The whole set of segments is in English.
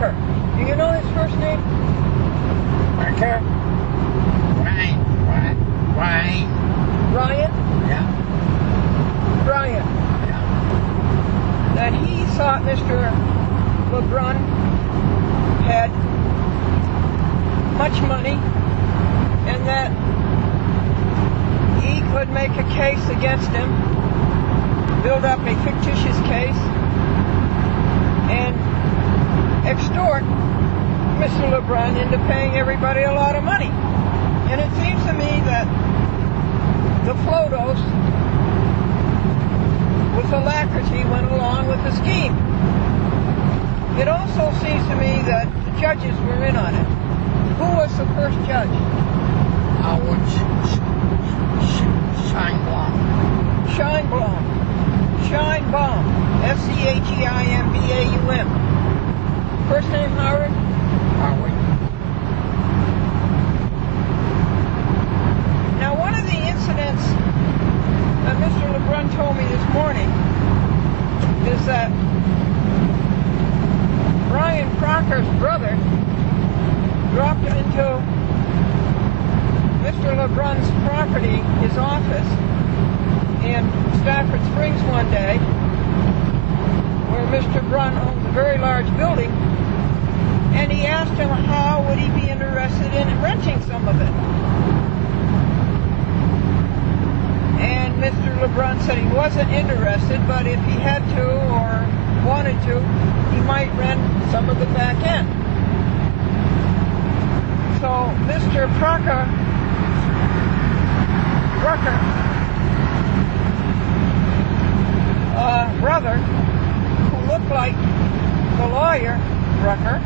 Brucker. Do you know his first name? Brucker? Ryan. Ryan? Yeah. Ryan. Yeah. That he thought Mr. LeBrun had much money and that he could make a case against him, build up a fictitious case, and extort Mr. LeBrun into paying everybody a lot of money. And it seems to me that the Flotos, with alacrity, went along with the scheme. It also seems to me that the judges were in on it. Who was the first judge? Scheinbaum. Scheinbaum. First name Howard? Howard. Now, one of the incidents that Mr. LeBrun told me this morning is that Brian Crocker's brother dropped into Mr. LeBrun's property, his office, in Stafford Springs one day, where Mr. Brun owns a very large building, and he asked him how would he be interested in renting some of it. And Mr. LeBrun said he wasn't interested, but if he had to or wanted to, he might rent some of the back end. So Mr. Brucker, brother, who looked like the lawyer, Brucker,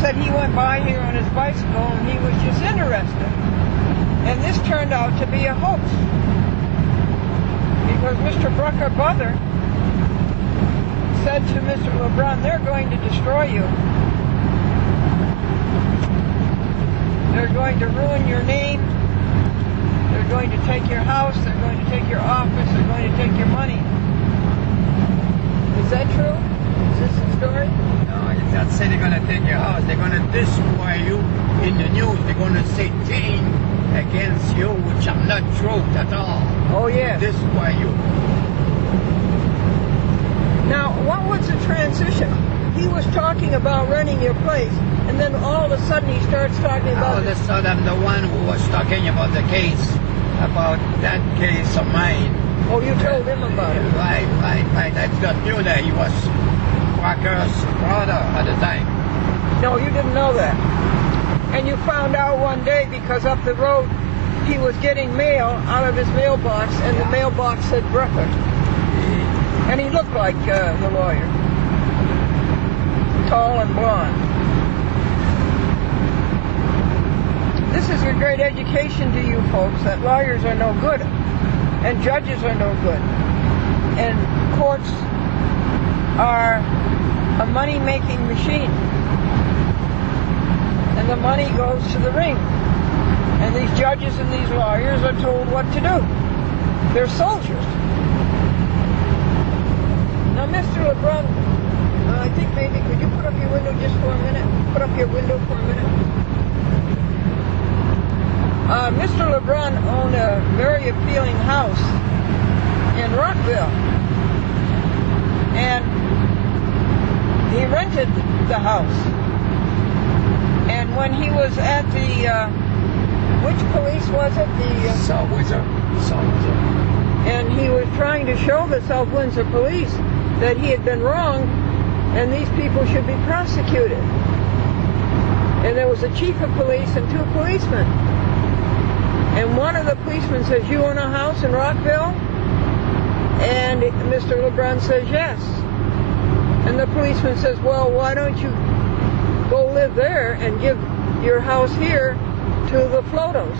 said he went by here on his bicycle and he was just interested. And this turned out to be a hoax, because Mr. Brucker brother said to Mr. LeBrun, they're going to destroy you. They're going to ruin your name. They're going to take your house. They're going to take your office. They're going to take your money. Is that true? Is this the story? No, it's not saying they're going to take your house. They're going to destroy you in the news. They're going to say things against you which are not true at all. Oh, yeah. Destroy you. Now, what was the transition? He was talking about renting your place, and then all of a sudden he starts talking about... All of a sudden I'm the one who was talking about the case, about that case of mine. Oh, you told him about it. Right. I did not know that he was Crocker's brother at the time. No, you didn't know that. And you found out one day because up the road he was getting mail out of his mailbox, and the mailbox said Brucker. And he looked like the lawyer. Tall and blonde. This is a great education to you folks, that lawyers are no good, and judges are no good, and courts are a money-making machine, and the money goes to the ring, and these judges and these lawyers are told what to do. They're soldiers. Now, Mr. LeBrun, I think maybe, could you put up your window just for a minute? Put up your window for a minute. Mr. LeBrun owned a very appealing house in Rockville, and he rented the house. And when he was at the, which police was it? The South Windsor. And he was trying to show the South Windsor police that he had been wrong, and these people should be prosecuted. And there was a chief of police and two policemen. And one of the policemen says, you own a house in Rockville? And Mr. LeBrun says, yes. And the policeman says, well, why don't you go live there and give your house here to the Flotos?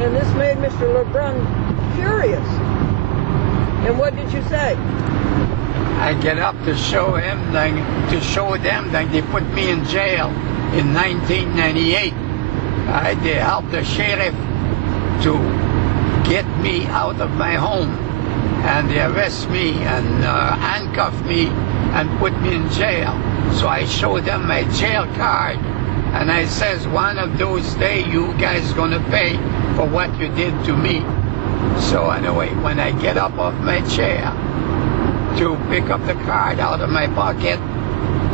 And this made Mr. LeBrun furious. And what did you say? I get up to show him, to show them that they put me in jail in 1998. They helped the sheriff to get me out of my home. and they arrest me and handcuff me and put me in jail. So I showed them my jail card, and I says, one of those days you guys gonna pay for what you did to me. So anyway, when I get up off my chair to pick up the card out of my pocket,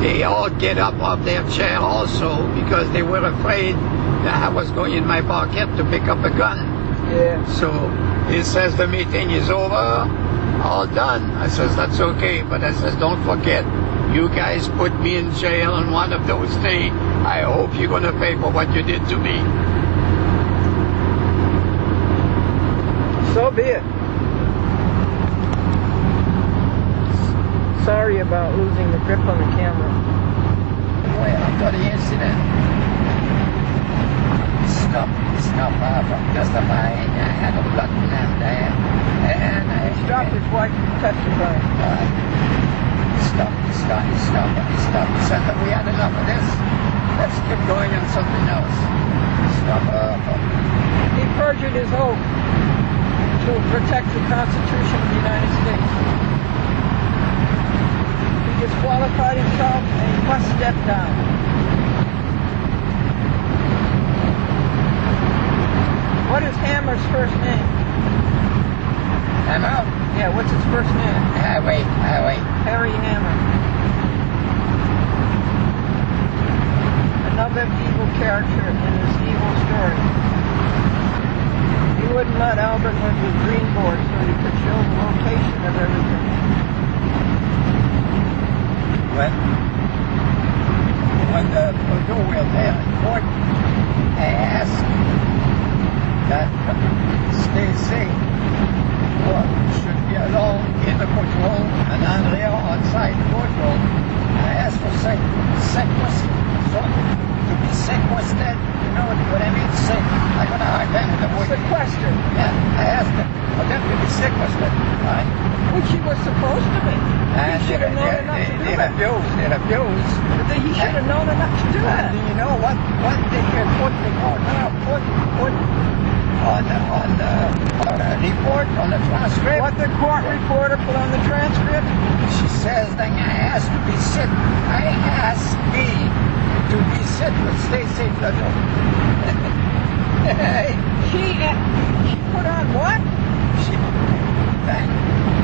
they all get up off their chair also, because they were afraid that I was going in my pocket to pick up a gun. Yeah. So he says the meeting is over, all done. I says, that's okay, but I says, don't forget, you guys put me in jail on one of those days. I hope you're gonna pay for what you did to me. So be it. Sorry about losing the grip on the camera. Well, after the incident, stop from testifying. I had a blood clot there, and I Stop his wife from testifying. Stop. He said that we had enough of this. Let's keep going on something else. Stop. He perjured his oath to protect the Constitution of the United States. He disqualified himself and he must step down. What is Hammer's first name? Hammer? Yeah, what's his first name? Harry. Harry Hammer. Another evil character in this evil story. He wouldn't let Albert with his green board so he could show the location of everything. When the Purdue were there in court, I asked that Stacy should be alone in the courtroom and Andrea outside the courtroom. I asked for sequestration, to be sequestered. You know what I mean? I'm going to hard time with the word. Sequestered. Yeah, I asked for them to be sequestered. Right? Which he was supposed to be. And He should have known enough to do they that. refused. But he should have known enough to do that. And you know what they can put the court now? Put on the report, on the transcript. What the court reporter put on the transcript? She says that I asked to be sit. I asked me to be sit with Stacy Plateau. She put on what?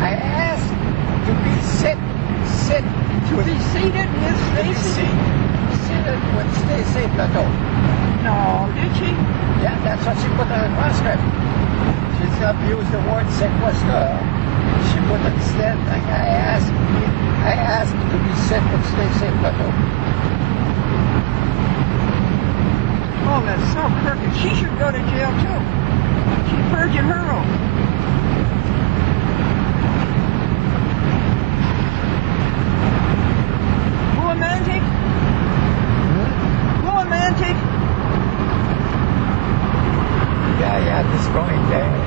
I asked to be sit To be seated with Stacy? seated with Stacy Plateau. No, did she? Yeah, that's what she put on the transcript. She's not used the word sequester. She put instead, like I asked to be sit with Stacy Plateau. Oh, that's so crooked. She should go to jail too. She perjured her oath. Romantic? Romantic? Yeah, this going there.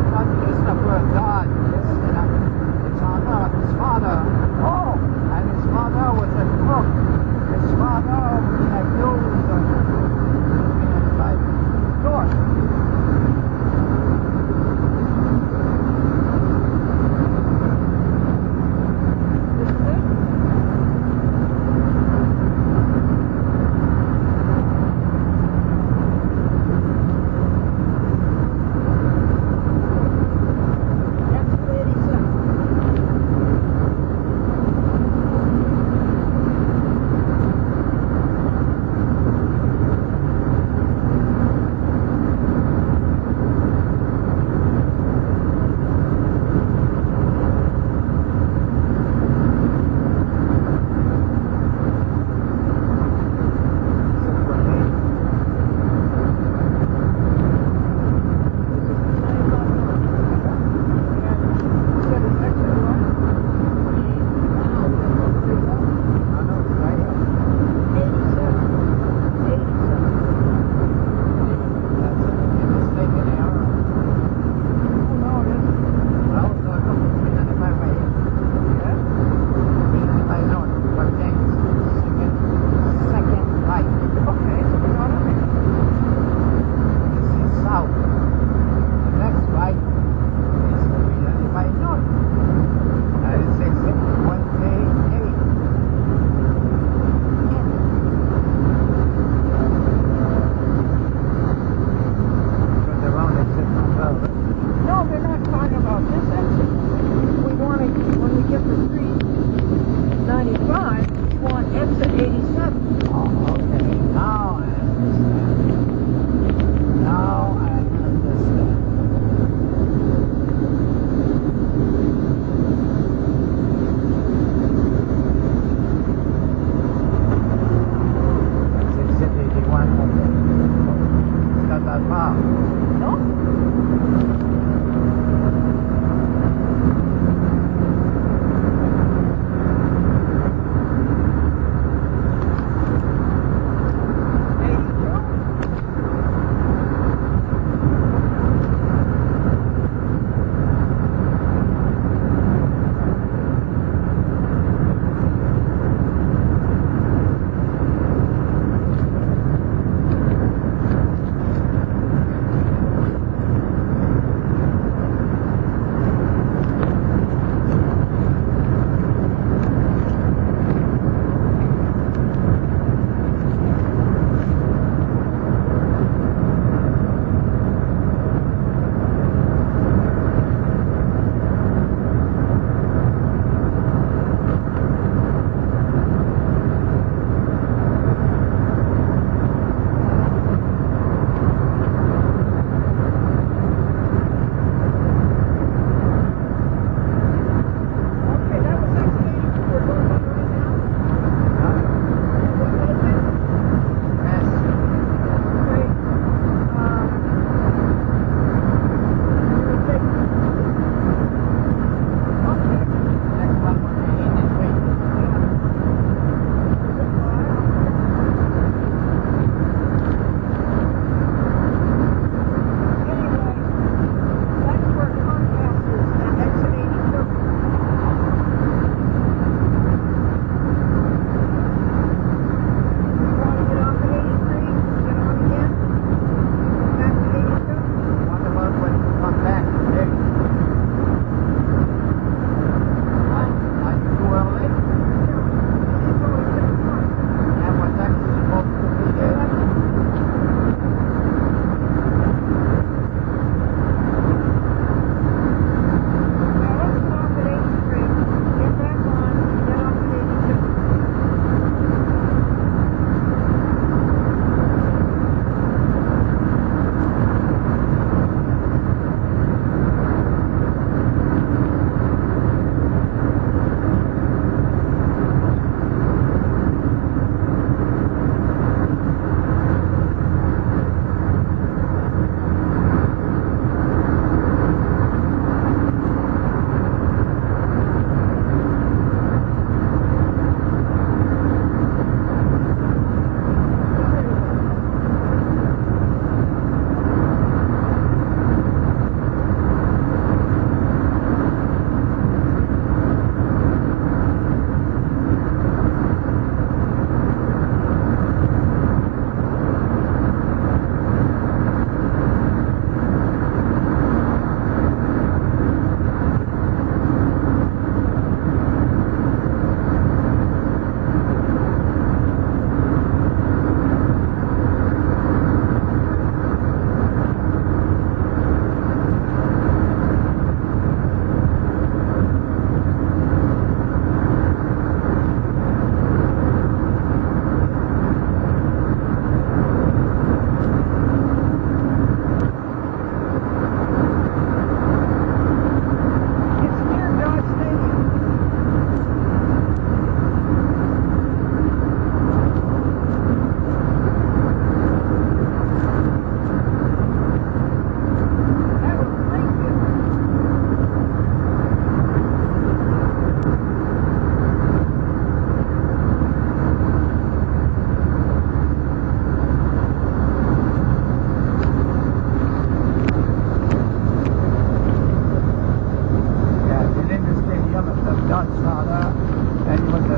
not Christopher, John. It's Anna, his father. Oh, And his father was a cook. His father had news and like, George. this is it? That's 37.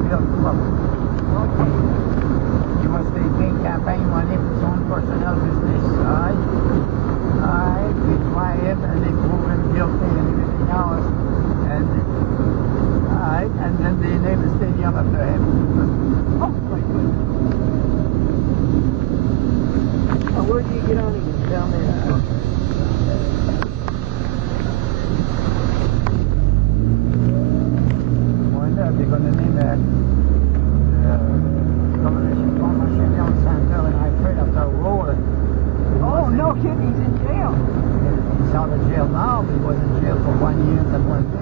build club. You must be paying campaign money for some personnel business. Alright, we try it and they prove him guilty and everything else. And alright, and then they name the stadium after him. Oh my goodness. Oh, where'd you get on again? Down there. Wonder if they're going to name that Commercial Center, and I prayed up the road. Oh, no kidding, he's in jail. He's out of jail now, but he was in jail for 1 year and 1 day.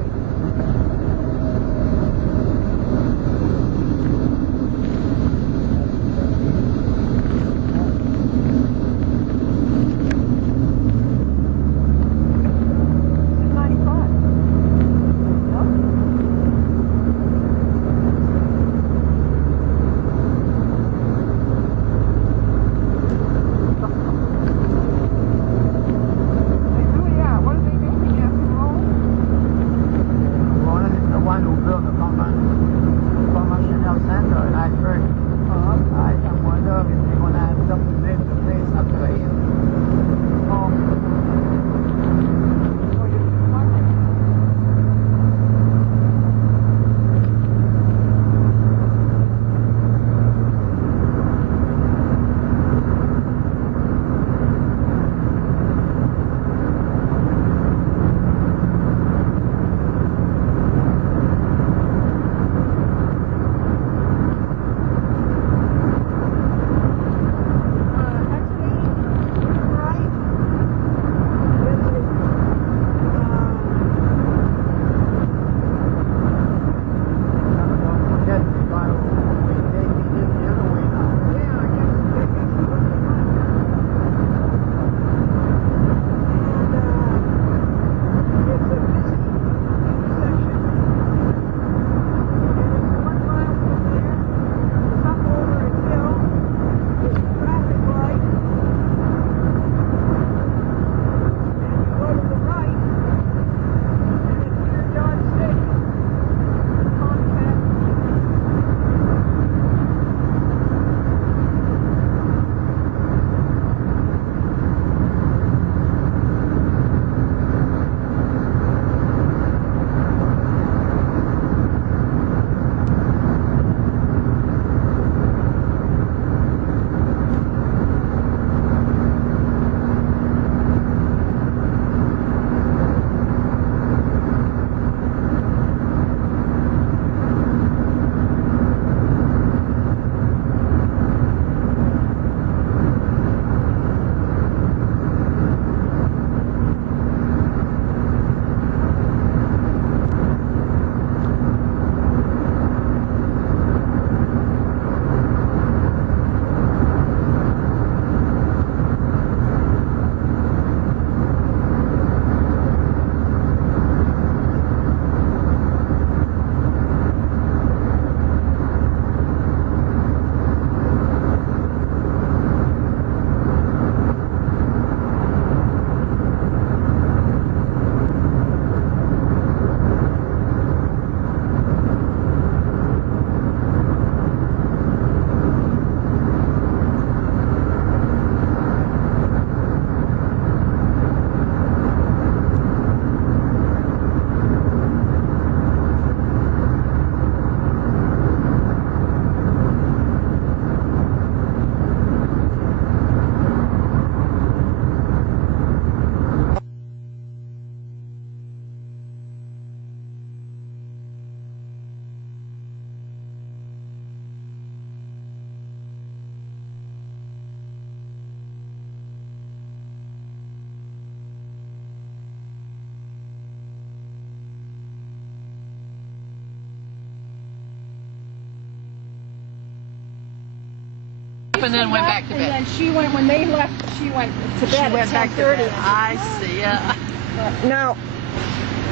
And then went back to bed. And then she went, when they left, she went to bed at 10:30. I see, yeah.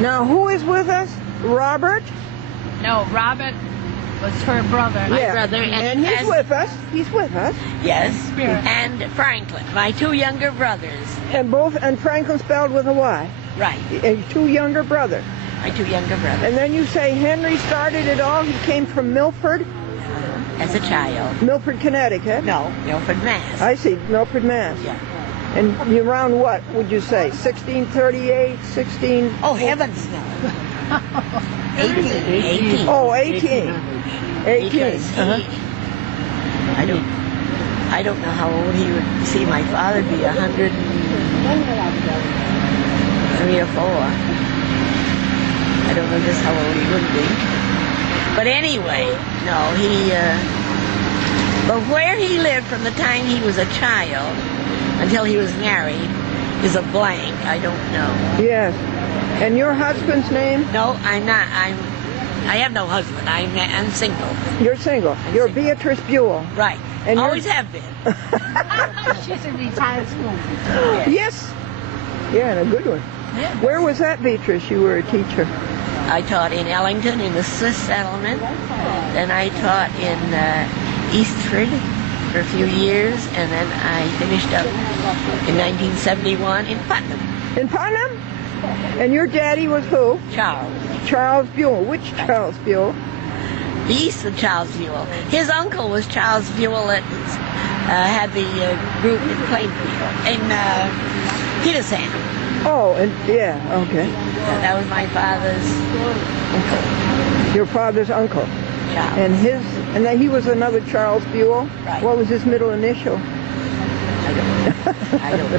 Now who is with us? Robert? No, Robert was her brother. My brother. And he's with us. He's with us. Yes. And Franklin, my two younger brothers. And Franklin spelled with a Y. Right. And two younger brothers. my two younger brothers. And then you say Henry started it all. He came from Milford? As a child. Milford, Connecticut? No, Milford, Mass. I see, Milford, Mass. Yeah. And you around what, would you say? 1638, 16... Oh, heavens, no. 18. Oh, 18. 18. Because I don't know how old he would see my father be, 103 or 4. I don't know just how old he would be. But anyway, no, but where he lived from the time he was a child until he was married is a blank. I don't know. Yes. And your husband's name? No, I'm not. I have no husband. I'm single. You're single. You're Beatrice Buell. Right. And always have been. She's a retired school teacher. Yes. Yeah, and a good one. Yeah. Where was that, Beatrice? You were a teacher. I taught in Ellington in the Swiss settlement. Then I taught in Eastford for a few years, and then I finished up in 1971 in Putnam. In Putnam? And your daddy was who? Charles. Charles Buell. Which Charles Buell? The east of Charles Buell. His uncle was Charles Buell that had the group in Plainfield, in Petersham. Oh, and yeah, okay. That was my father's uncle. Your father's uncle. Charles. And then he was another Charles Buell. Right. What was his middle initial? I don't know.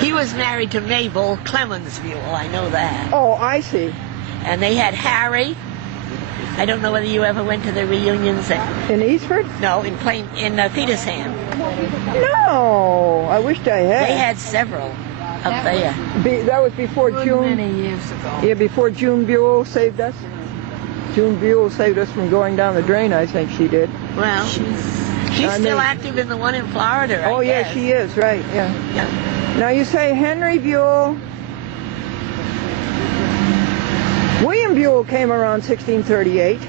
He was married to Mabel Clemens Buell, I know that. Oh, I see. And they had Harry. I don't know whether you ever went to the reunions In Eastford? No, in Petersham. No, I wished I had. They had several up there. That was before June. Many years ago. Yeah, before June Buell saved us. June Buell saved us from going down the drain, I think she did. Well, she's still active in the one in Florida, I Oh, yeah, guess. she is, right, yeah. Yeah. Now you say Henry Buell. William Buell came around 1638.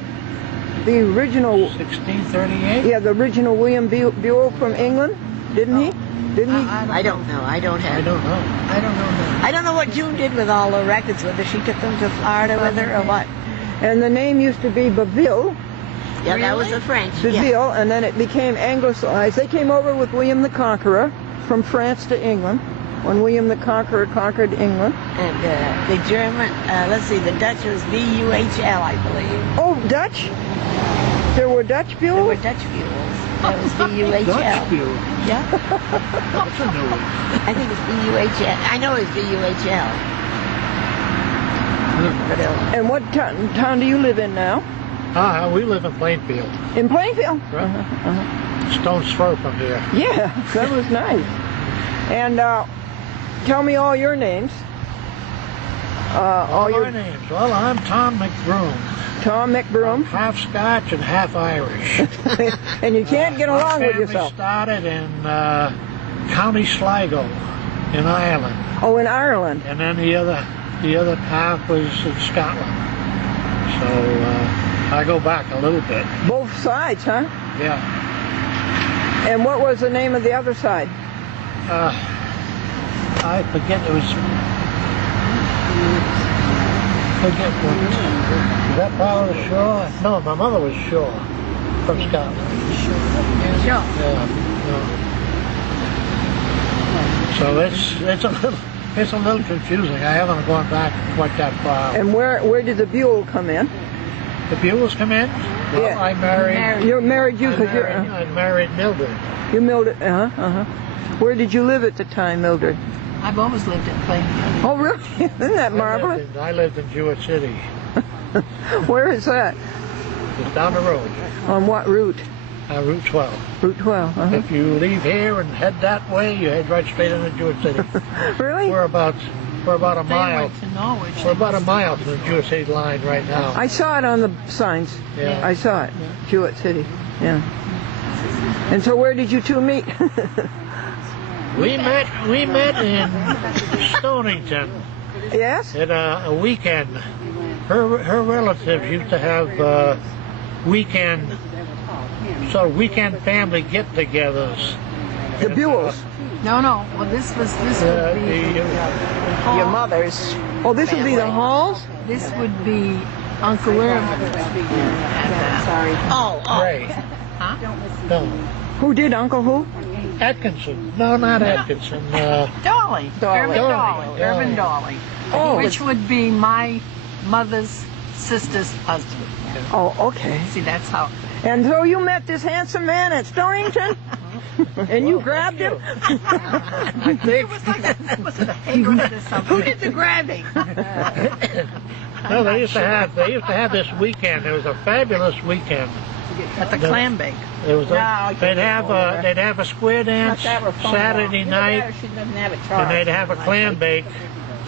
The original... 1638? Yeah, the original William Buell from England, didn't he? Didn't he? I don't know. I don't know. I don't know what June did with all the records, whether she took them to Florida with her or what. And the name used to be Baville. Yeah, that was the French. Baville, and then it became anglicized. They came over with William the Conqueror from France to England when William the Conqueror conquered England. And the German, let's see, the Dutch was B-U-H-L, I believe. Oh, Dutch? There were Dutch There Buells? were Dutch Buells. That was B-U-H-L. Dutch Buell. Yeah, That's a new one. I think it's B-U-H-L. I know it's B-U-H-L. But, And what town do you live in now? We live in Plainfield. In Plainfield? Right. Stone's throw from here. Yeah, that was nice. And tell me all your names. All your names. Well, I'm Tom McBroom. Tom McBroom. Half Scotch and half Irish. And you can't get along with yourself. My family started in County Sligo in Ireland. Oh, in Ireland. And then the other half was in Scotland. So I go back a little bit. Both sides, huh? Yeah. And what was the name of the other side? I forget it was. Forget what. Was that Father Shaw? No, my mother was Shaw from Scotland. Sure. Yeah. So it's a little confusing. I haven't gone back quite that far. And where did the Buell come in? The Buells come in? Well, Yeah. I married. You married you because you're... I married Mildred. You Mildred, Where did you live at the time, Mildred? I've always lived in Plainfield. Oh, really? Isn't that marvelous? I lived in Jewett City. Where is that? It's down the road. On what route? Route 12. Route 12, If you leave here and head that way, you head right straight into Jewett City. Really? We're about a They mile. went to Norwich. We're about a mile from the Jewett City line right now. I saw it on the signs. Yeah. I saw it. Jewett City. Yeah. And so where did you two meet? We met in Stonington Yes? at a weekend. Her relatives used to have weekend family get-togethers. The Buells. No. Well, this would be Your mother's. Oh, this would be the Halls? This would be Uncle Irvin. Sorry. Oh. Ray. Huh? No. Who did Uncle who? Atkinson. No, not Atkinson. Dolly. Irvin Dolly. Dolly. Irvin Dolly. Oh. Which would be my mother's sister's husband. Oh, okay. See, that's how. And so you met this handsome man at Stonington? And you grabbed him? I think. Was it a hayride or something? Who did the grabbing? No, they used to have this weekend. It was a fabulous weekend. At the clam bake. It was they'd have a square dance Saturday night, and they'd have a clam bake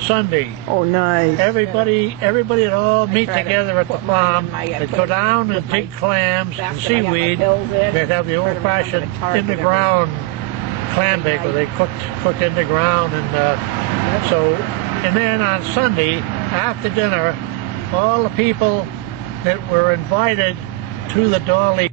Sunday. Oh, nice. Everybody would all meet together at the farm. They'd go down and dig clams and seaweed. They'd have the old-fashioned in-the-ground clam bake where they cooked in the ground, and then on Sunday after dinner, all the people that were invited to the Dolly